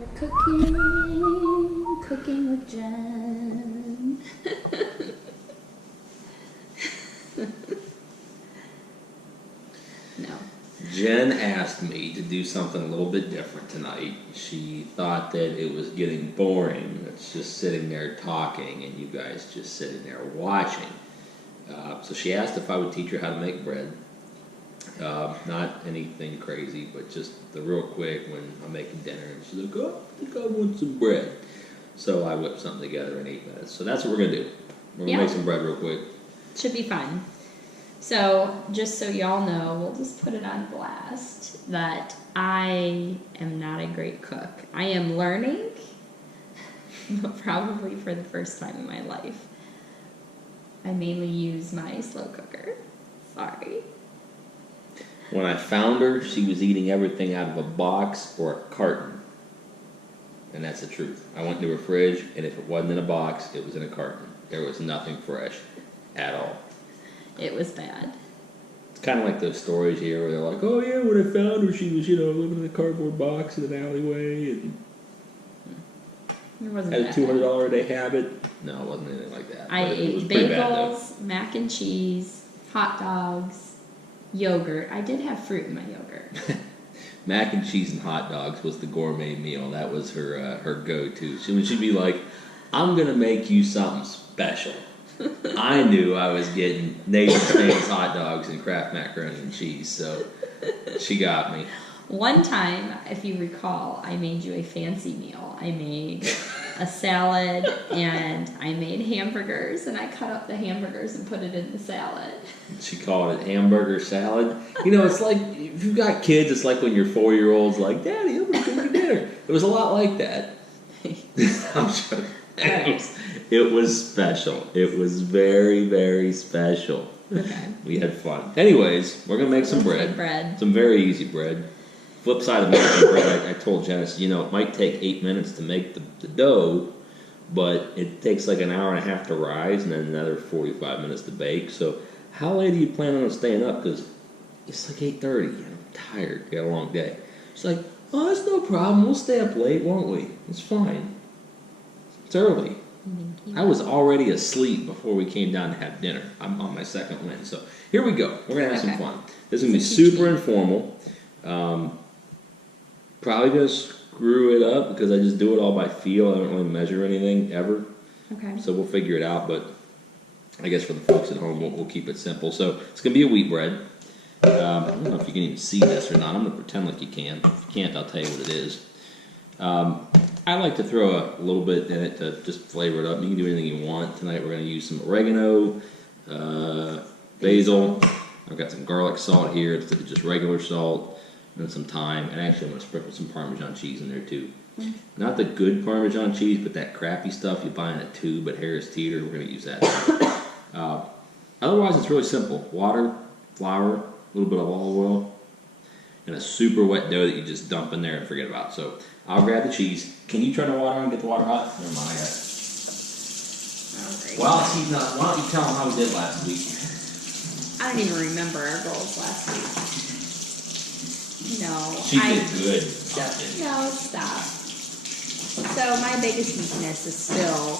We're cooking with Jen. No. Jen asked me to do something a little bit different tonight. She thought that it was getting boring. It's just sitting there talking and you guys just sitting there watching. So she asked if I would teach her how to make bread. Not anything crazy, but just the real quick when I'm making dinner. And she's like, oh, I think I want some bread. So I whipped something together in 8 minutes. So that's what we're going to do. We're going to make some bread real quick. Should be fun. So, just so y'all know, we'll just put it on blast that I am not a great cook. I am learning, but probably for the first time in my life. I mainly use my slow cooker. Sorry. When I found her, she was eating everything out of a box or a carton. And that's the truth. I went into her fridge, and if it wasn't in a box, it was in a carton. There was nothing fresh at all. It was bad. It's kind of like those stories here where they're like, oh yeah, when I found her, she was, living in a cardboard box in an alleyway and It wasn't had a bad. $200 a day habit. No, it wasn't anything like that. I ate bagels, mac and cheese, hot dogs, yogurt. I did have fruit in my yogurt. Mac and cheese and hot dogs was the gourmet meal. That was her go-to. She'd be like, I'm going to make you something special. I knew I was getting Native States hot dogs and Kraft macaroni and cheese, so she got me. One time, if you recall, I made you a fancy meal. I made a salad and I made hamburgers, and I cut up the hamburgers and put it in the salad. She called it hamburger salad. It's like, if you've got kids, it's like when your 4-year-old's like, Daddy, I'm going to cook you dinner. It was a lot like that. I'm joking. It was special. It was very, very special. Okay. We had fun. Anyways, we're going to make some bread. Some very easy bread. Flip side of making bread, I told Janice, it might take 8 minutes to make the dough, but it takes like an hour and a half to rise and then another 45 minutes to bake. So how late are you planning on staying up? Because it's like 8:30 and I'm tired. We got a long day. She's like, oh, that's no problem. We'll stay up late, won't we? It's fine. It's early. I was already asleep before we came down to have dinner. I'm on my second win. So here we go. We're going to have some fun. This is going to be super informal. Probably going to screw it up because I just do it all by feel. I don't really measure anything ever. Okay. So we'll figure it out. But I guess for the folks at home, we'll keep it simple. So it's going to be a wheat bread. I don't know if you can even see this or not. I'm going to pretend like you can. If you can't, I'll tell you what it is. I like to throw a little bit in it to just flavor it up. You can do anything you want. Tonight we're going to use some oregano, basil. I've got some garlic salt here instead of just regular salt, and some thyme. And actually I'm going to sprinkle some Parmesan cheese in there too. Not the good Parmesan cheese, but that crappy stuff you buy in a tube at Harris Teeter. We're going to use that. Otherwise it's really simple. Water, flour, a little bit of olive oil, and a super wet dough that you just dump in there and forget about. So I'll grab the cheese. Can you turn the water on and get the water hot? Never mind, I got it. Alright. While he's not, why don't you tell him how we did last week? I don't even remember our goals last week. No. She did good. No, stop. So my biggest weakness is still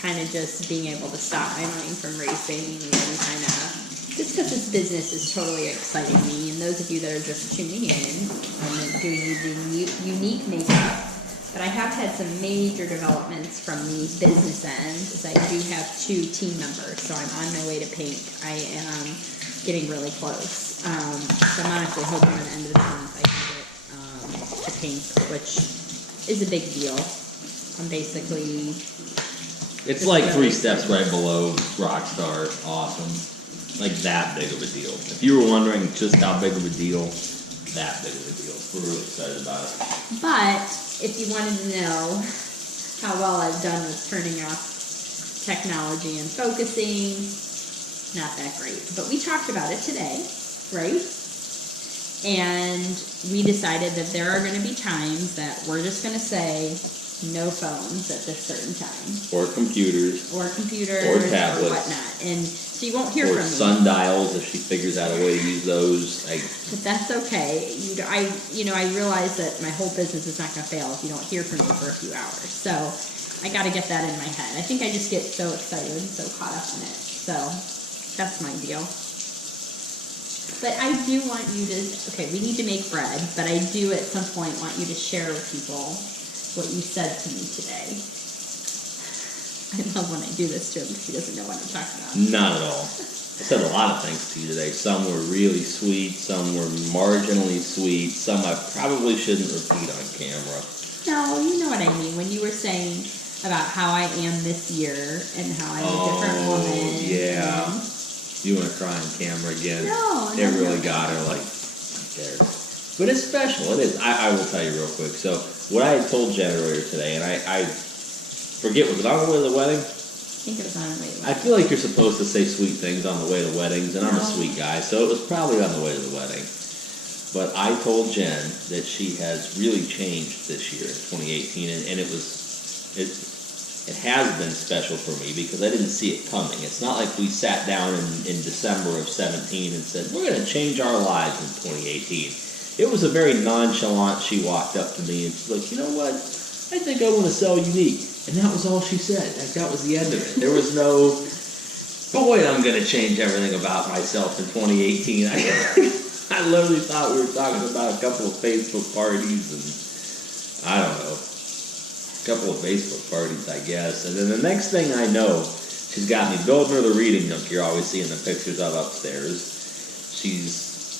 kind of just being able to stop my mind from racing and kind of, just because this business is totally exciting me, and those of you that are just tuning in, I'm doing the unique makeup, but I have had some major developments from the business end, as I do have 2 team members, so I'm on my way to pink. I am getting really close. So I'm honestly hoping by the end of the month I can get to pink, which is a big deal. I'm basically... It's like 3 steps right below Rockstar. Awesome. Like that big of a deal. If you were wondering just how big of a deal, that big of a deal. We're really excited about it. But if you wanted to know how well I've done with turning off technology and focusing, not that great. But we talked about it today, right? And we decided that there are going to be times that we're just going to say, no phones at this certain time. Or computers. Or tablets. Or whatnot. And so you won't hear or from me. Or sundials if she figures out a way to use those. But that's okay. I realize that my whole business is not going to fail if you don't hear from me for a few hours. So I got to get that in my head. I think I just get so excited and so caught up in it. So that's my deal. But I do want you to, okay, we need to make bread, but I do at some point want you to share with people what you said to me today. I love when I do this to him because he doesn't know what I'm talking about. Not at all. I said a lot of things to you today. Some were really sweet, some were marginally sweet, some I probably shouldn't repeat on camera. No, you know what I mean. When you were saying about how I am this year and how I'm a different woman. Yeah. You want to cry on camera again? No. It really got her like there. But it's special. It is. I will tell you real quick. So what I had told Jen earlier today, and I forget, was it on the way to the wedding? I think it was on the way to the I feel like you're supposed to say sweet things on the way to weddings, and I'm a sweet guy, so it was probably on the way to the wedding. But I told Jen that she has really changed this year, 2018, and it has been special for me because I didn't see it coming. It's not like we sat down in December of 17 and said, we're going to change our lives in 2018. It was a very nonchalant, she walked up to me and she's like, you know what, I think I want to sell Unique. And that was all she said. That was the end of it. There was no, boy, I'm going to change everything about myself in 2018. I literally thought we were talking about a couple of Facebook parties and, I don't know, couple of Facebook parties, I guess. And then the next thing I know, she's got me building her the reading nook you're always seeing the pictures of upstairs. She's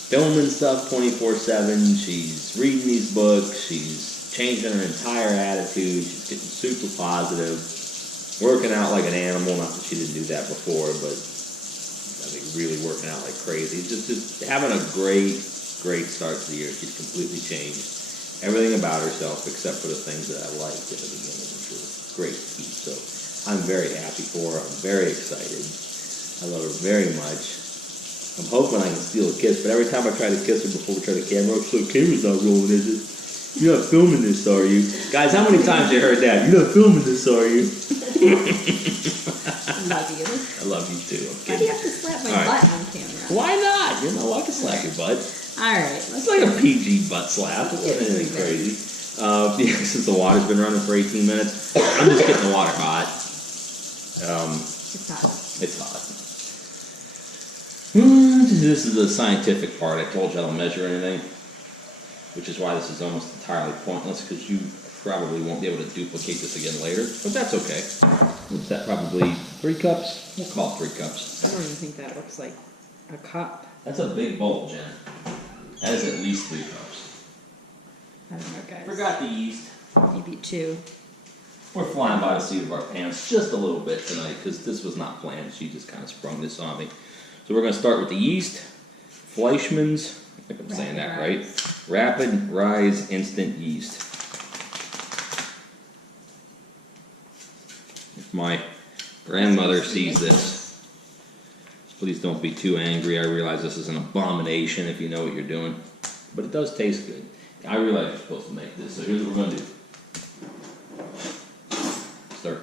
filming stuff 24/7. She's reading these books. She's changing her entire attitude. She's getting super positive. Working out like an animal. Not that she didn't do that before, but I mean, really working out like crazy. Just having a great start to the year. She's completely changed everything about herself except for the things that I liked in the beginning, which was great to keep. So I'm very happy for her. I'm very excited. I love her very much. I'm hoping I can steal a kiss, but every time I try to kiss her before we turn the camera up, so the camera's not rolling, is it? You're not filming this, are you? Guys, how many times you heard that? You're not filming this, are you? I love you. I love you too. Why do you have to slap my butt on camera? Why not? You know, I can slap your butt. Alright. It's like a PG butt slap. It's not anything crazy. Since the water's been running for 18 minutes, I'm just getting the water hot. It's hot. It's hot. This is the scientific part. I told you I don't measure anything, which is why this is almost entirely pointless, because you probably won't be able to duplicate this again later, but that's okay. What's that, probably 3 cups? We'll call it 3 cups. I don't even think that looks like a cup. That's a big bowl, Jen. That is at least 3 cups. I don't know, guys. Forgot the yeast. Maybe 2. We're flying by the seat of our pants just a little bit tonight, because this was not planned. She just kind of sprung this on me. So we're going to start with the yeast. Fleischmann's, I think I'm saying that right. Rapid Rise Instant Yeast. If my grandmother sees this, please don't be too angry. I realize this is an abomination if you know what you're doing, but it does taste good. I realize you're supposed to make this, so here's what we're going to do. Stir.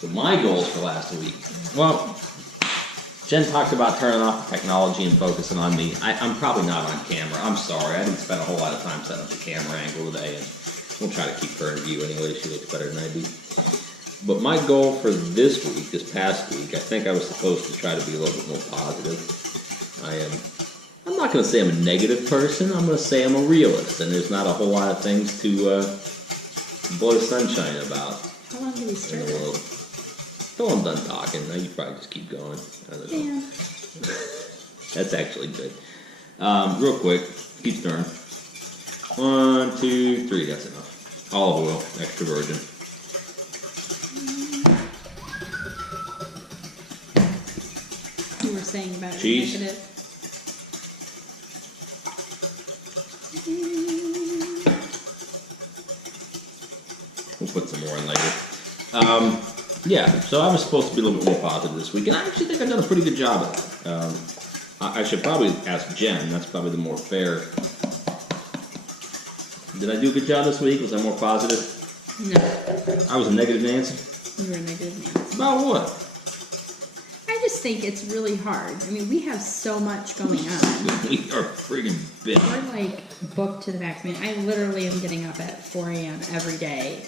So my goals for last week, well, Jen talked about turning off the technology and focusing on me. I'm probably not on camera. I'm sorry. I didn't spend a whole lot of time setting up the camera angle today, and we'll try to keep her in view anyway. She looks better than I do. But my goal for this week, this past week, I think I was supposed to try to be a little bit more positive. I'm not going to say I'm a negative person. I'm going to say I'm a realist, and there's not a whole lot of things to blow sunshine about. How long do we stir in the world. Till I'm done talking. Now you probably just keep going. I don't know. Yeah. That's actually good. Real quick, keep stirring. 1, 2, 3. That's enough. Olive oil, extra virgin. You were saying about cheese. Negative. We'll put some more in later. Yeah, so I was supposed to be a little bit more positive this week, and I actually think I've done a pretty good job of that. I should probably ask Jen. That's probably the more fair Did I do a good job this week? Was I more positive? No. I was a negative Nancy? You were a negative Nancy. About what? I just think it's really hard. I mean, we have so much going on. We are friggin' busy. We're like booked to the max. I mean, I literally am getting up at 4 a.m. every day,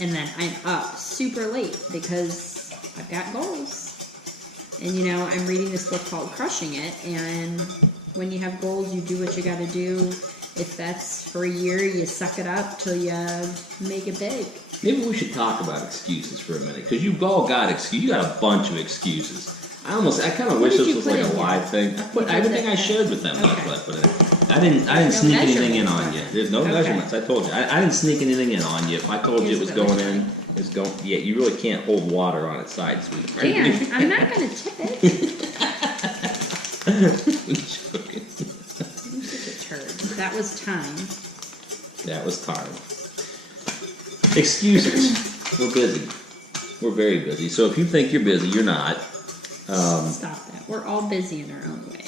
and then I'm up super late because I've got goals. And you know, I'm reading this book called Crushing It, and when you have goals, you do what you got to do. If that's for a year, you suck it up till you make it big. Maybe we should talk about excuses for a minute, because you've all got excuses. You got a bunch of excuses. I kind of wish this was like a live thing. I put everything I shared with them. That's what I put in. I didn't sneak anything in on you. There's no measurements. I told you. I didn't sneak anything in on you. If I told you it was going in, it's going. Yeah, you really can't hold water on its side, sweetie. Right? Dan, I'm not going to tip it. I'm joking. I'm such a turd. That was time. That was time. Excuses. We're busy. We're very busy. So if you think you're busy, you're not. Stop that. We're all busy in our own way.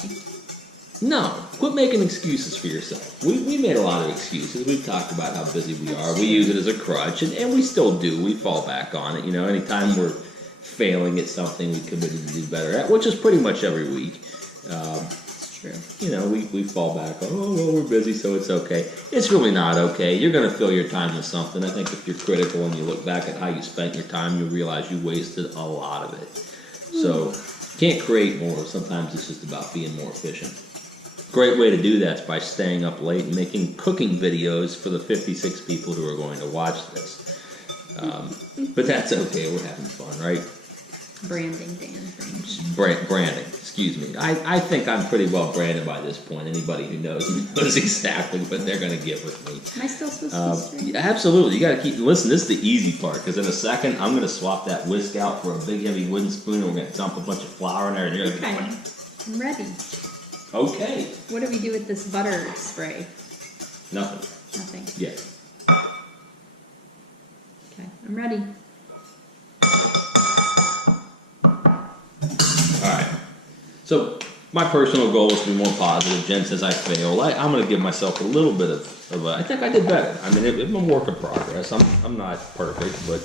No, quit making excuses for yourself. We made a lot of excuses. We've talked about how busy we are. We use it as a crutch, and we still do. We fall back on it. You know, anytime we're failing at something we committed to do better at, which is pretty much every week. It's true. You know, we fall back on, oh, well, we're busy, so it's okay. It's really not okay. You're going to fill your time with something. I think if you're critical and you look back at how you spent your time, you'll realize you wasted a lot of it. So, can't create more. Sometimes it's just about being more efficient. Great way to do that is by staying up late and making cooking videos for the 56 people who are going to watch this. But that's okay. We're having fun, right? Branding, Dan. Branding. Excuse me. I think I'm pretty well branded by this point. Anybody who knows exactly what they're going to get with me. Am I still supposed to be straight? Absolutely. You got to keep. Listen, this is the easy part, because in a second I'm going to swap that whisk out for a big heavy wooden spoon, and we're going to dump a bunch of flour in there, and you're going to Okay. I'm ready. Okay. What do we do with this butter spray? Nothing. Nothing. Yeah. Okay. I'm ready. Alright, so my personal goal is to be more positive. Jen says I fail. I'm going to give myself a little bit of I think I did better. I mean, it's a work in progress. I'm not perfect, but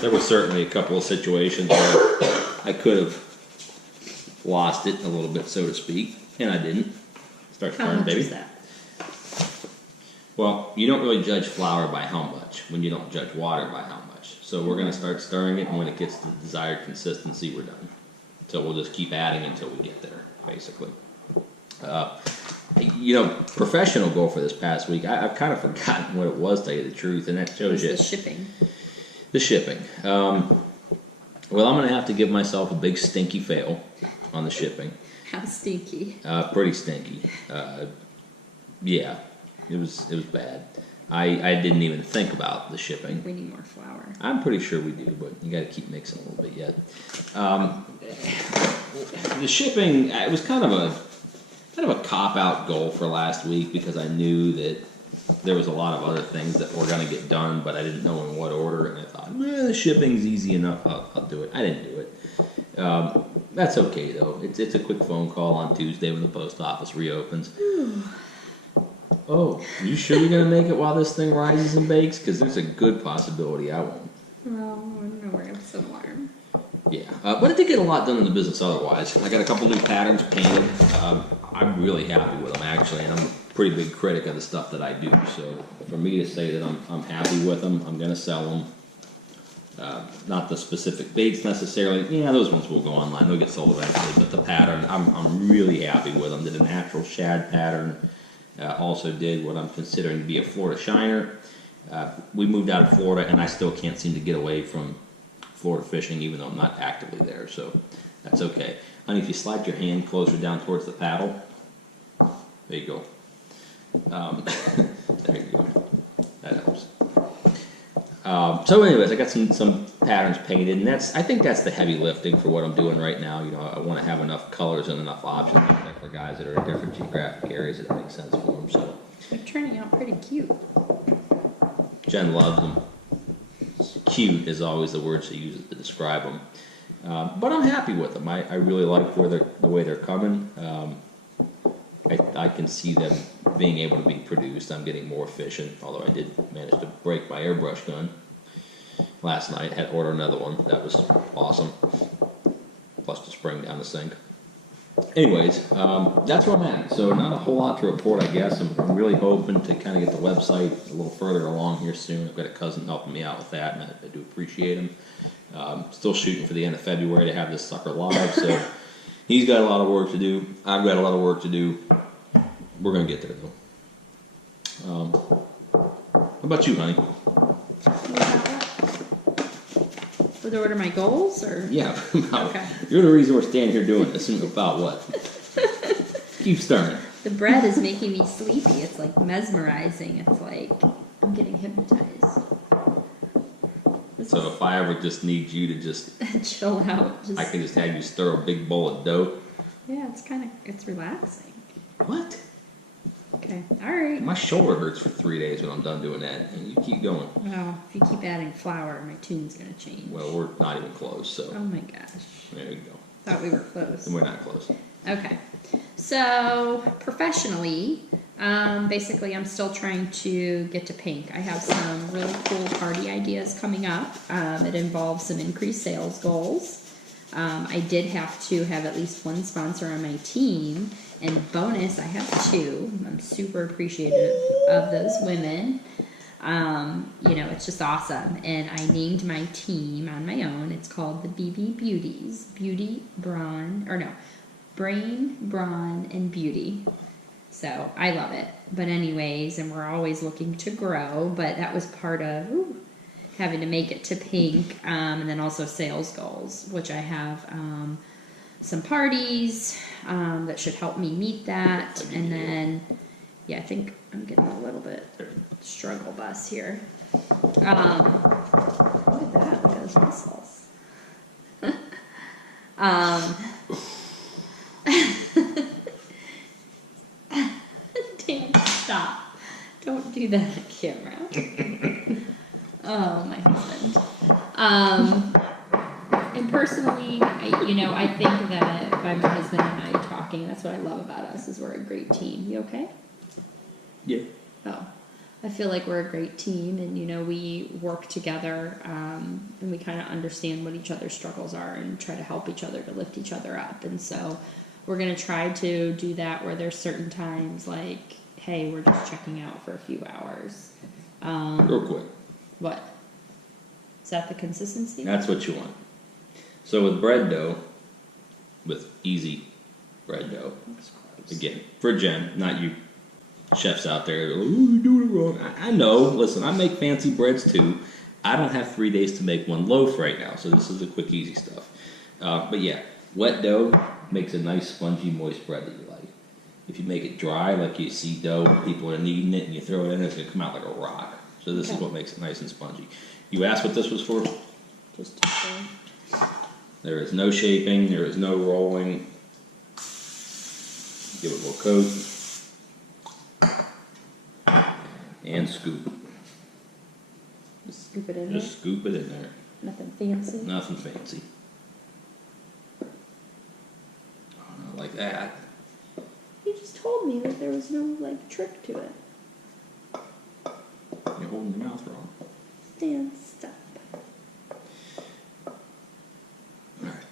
there were certainly a couple of situations where I could have lost it a little bit, so to speak, and I didn't. Start to turn, baby. Is that? Well, you don't really judge flour by how much when you don't judge water by how much. So we're going to start stirring it, and when it gets the desired consistency, we're done. So we'll just keep adding until we get there, basically. Professional goal for this past week, I've kind of forgotten what it was, to tell you the truth, and that shows you. The shipping. The shipping. Well, I'm going to have to give myself a big stinky fail on the shipping. How stinky. Pretty stinky. Yeah, it was bad. I didn't even think about the shipping. We need more flour. I'm pretty sure we do, but you got to keep mixing a little bit yet. The shipping, it was kind of a cop-out goal for last week, because I knew that there was a lot of other things that were going to get done, but I didn't know in what order, and I thought, the shipping's easy enough, I'll do it. I didn't do it. That's okay, though. It's a quick phone call on Tuesday when the post office reopens. Oh, you sure you're going to make it while this thing rises and bakes? Because there's a good possibility I won't. Well, I don't know where I have some alarm. Yeah, but I did get a lot done in the business otherwise. I got a couple new patterns painted. I'm really happy with them, actually, and I'm a pretty big critic of the stuff that I do. So for me to say that I'm happy with them, I'm going to sell them. Not the specific baits necessarily. Yeah, those ones will go online. They'll get sold eventually. But the pattern, I'm really happy with them. Did a natural shad pattern. Also did what I'm considering to be a Florida shiner. We moved out of Florida, and I still can't seem to get away from Florida fishing, even though I'm not actively there. So that's okay. Honey, if you slide your hand closer down towards the paddle, there you go. There you go. That helps. So anyways, I got some patterns painted, and I think that's the heavy lifting for what I'm doing right now. You know, I want to have enough colors and enough options for guys that are in different geographic areas that make sense for them. So They're turning out pretty cute. Jen loves them. Cute is always the word she uses to describe them. But I'm happy with them. I really like the way they're coming. I can see them being able to be produced. I'm getting more efficient, although I did manage to break my airbrush gun last night. Had to order another one. That was awesome. Plus the spring down the sink. Anyways, that's where I'm at. So not a whole lot to report, I guess. I'm really hoping to kind of get the website a little further along here soon. I've got a cousin helping me out with that, and I do appreciate him. Still shooting for the end of February to have this sucker live, so he's got a lot of work to do. I've got a lot of work to do. We're going to get there, though. How about you, honey? With order my goals, or? Yeah. Okay. You're the reason we're standing here doing this. About what? Keep stirring. The bread is making me sleepy. It's like mesmerizing. It's like I'm getting hypnotized. So if I ever just need you to just chill out, I can just have you stir a big bowl of dough. Yeah, it's relaxing. What? Okay, all right. My shoulder hurts for 3 days when I'm done doing that, and you keep going. Well, if you keep adding flour, my tune's gonna change. Well, we're not even close, so. Oh my gosh. There you go. Thought we were close. And we're not close. Okay. So professionally, basically, I'm still trying to get to pink. I have some really cool party ideas coming up. It involves some increased sales goals. I did have to have at least one sponsor on my team, and bonus, I have 2. I'm super appreciative of those women. It's just awesome. And I named my team on my own. It's called the BB Beauties. Brain, Brawn, and Beauty. So I love it. But anyways, and we're always looking to grow, but that was part of having to make it to pink, and then also sales goals, which I have some parties that should help me meet that. And then, I think I'm getting a little bit struggle bus here. Look at that, look at those muscles. Dan, stop. Don't do that on camera. Oh, my husband. And personally, I think that by my husband and I talking, that's what I love about us, is we're a great team. You okay? Yeah. Oh. I feel like we're a great team, and we work together, and we kind of understand what each other's struggles are and try to help each other to lift each other up. And so we're going to try to do that where there's certain times like, hey, we're just checking out for a few hours. Real quick. What? Is that the consistency? That's what you want. So with bread dough, with easy bread dough, again, for Jen, not you chefs out there, oh, you're doing it wrong. I know. Listen, I make fancy breads too. I don't have 3 days to make one loaf right now, so this is the quick, easy stuff. But yeah, wet dough makes a nice, spongy, moist bread that you like. If you make it dry, like you see dough, people are kneading it, and you throw it in, it's going to come out like a rock. So this is what makes it nice and spongy. You asked what this was for? Just There is no shaping. There is no rolling. Give it a little coat. And scoop. Just scoop it in there? Just scoop it in there. Nothing fancy? Nothing fancy. Oh, not like that. You just told me that there was no, trick to it. You're holding your mouth wrong. Dan, stop. Alright.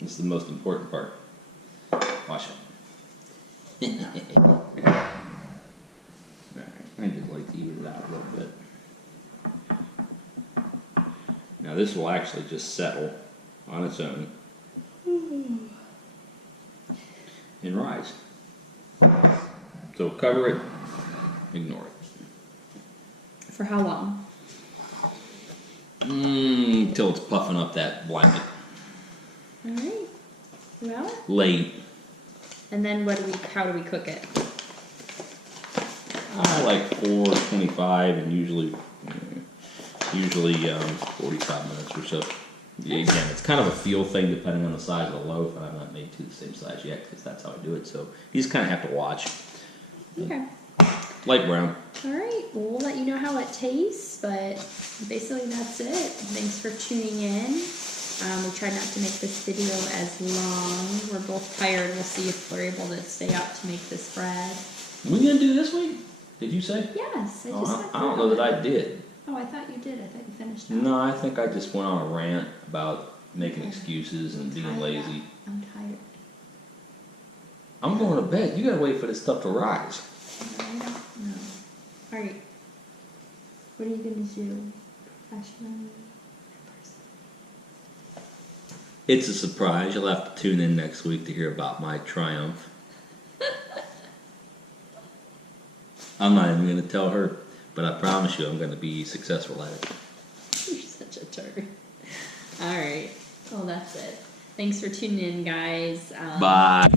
This is the most important part. Watch it. Alright. I just like to even it out a little bit. Now this will actually just settle on its own and rise. So cover it, ignore it. For how long? Until it's puffing up that blanket. Alright. Well. Late. And then how do we cook it? I like 425 and usually 45 minutes or so. Yeah, again, it's kind of a feel thing depending on the size of the loaf, and I've not made two the same size yet because that's how I do it. So you just kind of have to watch. Okay. Light brown. All right. Well, we'll let you know how it tastes, but basically that's it. Thanks for tuning in. We tried not to make this video as long. We're both tired. We'll see if we're able to stay up to make this bread. We gonna do this week? Did you say? Yes, I don't know that I did. Oh, I thought you did. I thought you finished up. No, I think I just went on a rant about making excuses and being lazy. I'm tired. I'm going to bed. You gotta wait for this stuff to rise. No, I don't know. Alright. What are you going to do? Professionally? It's a surprise. You'll have to tune in next week to hear about my triumph. I'm not even going to tell her, but I promise you I'm going to be successful at it. You're such a turd. Alright. Well, that's it. Thanks for tuning in, guys. Bye.